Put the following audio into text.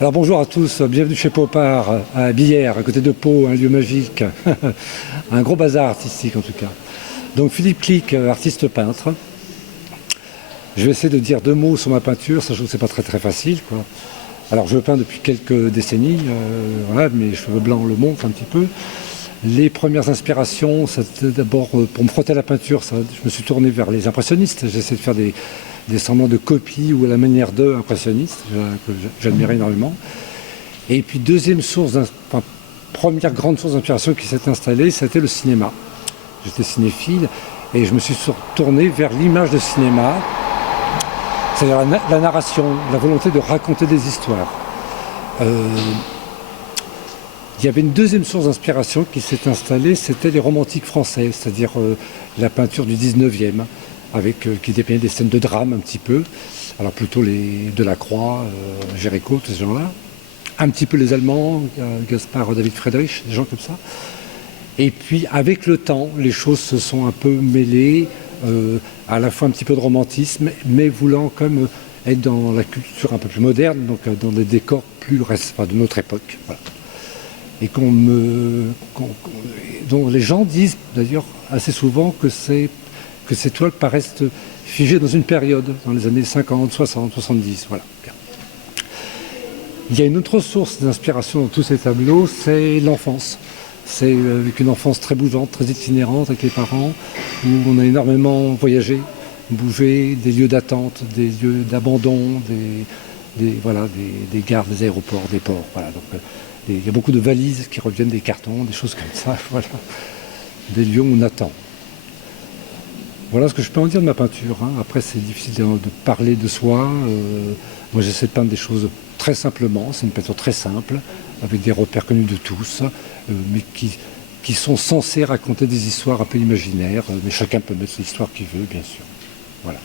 Alors bonjour à tous, bienvenue chez Popard, à Billère, à côté de Pau, un lieu magique, un gros bazar artistique en tout cas. Donc Philippe Clic, artiste peintre. Je vais essayer de dire deux mots sur ma peinture, sachant que c'est pas très facile, quoi. Alors je peins depuis quelques décennies, voilà, mes cheveux blancs le montrent un petit peu. Les premières inspirations, c'était d'abord pour me frotter à la peinture, je me suis tourné vers les impressionnistes. J'essaie de faire des semblants de copies ou à la manière d'eux impressionnistes, que j'admirais énormément. Et puis deuxième source, enfin, première grande source d'inspiration qui s'est installée, c'était le cinéma. J'étais cinéphile et je me suis tourné vers l'image de cinéma, c'est-à-dire la narration, la volonté de raconter des histoires. Il y avait une deuxième source d'inspiration qui s'est installée, c'était les romantiques français, c'est-à-dire la peinture du 19e, qui dépeignait des scènes de drame un petit peu. Alors plutôt les Delacroix, Géricault, tous ces gens-là. Un petit peu les Allemands, Gaspard, David Friedrich, des gens comme ça. Et puis avec le temps, les choses se sont un peu mêlées, à la fois un petit peu de romantisme, mais voulant comme être dans la culture un peu plus moderne, donc dans des décors plus de notre époque. Voilà. Et dont les gens disent d'ailleurs assez souvent que ces toiles paraissent figées dans une période, dans les années 50, 60, 70. Voilà. Il y a une autre source d'inspiration dans tous ces tableaux, c'est l'enfance. C'est avec une enfance très bougeante, très itinérante avec les parents, où on a énormément voyagé, bougé, des lieux d'attente, des lieux d'abandon, des gares, des aéroports, des ports. Voilà. Donc, il y a beaucoup de valises qui reviennent, des cartons, des choses comme ça, voilà. Des lieux où on attend. Voilà ce que je peux en dire de ma peinture, hein. Après, c'est difficile de parler de soi. Moi, j'essaie de peindre des choses très simplement. C'est une peinture très simple, avec des repères connus de tous, mais qui sont censés raconter des histoires un peu imaginaires. Mais chacun peut mettre l'histoire qu'il veut, bien sûr. Voilà.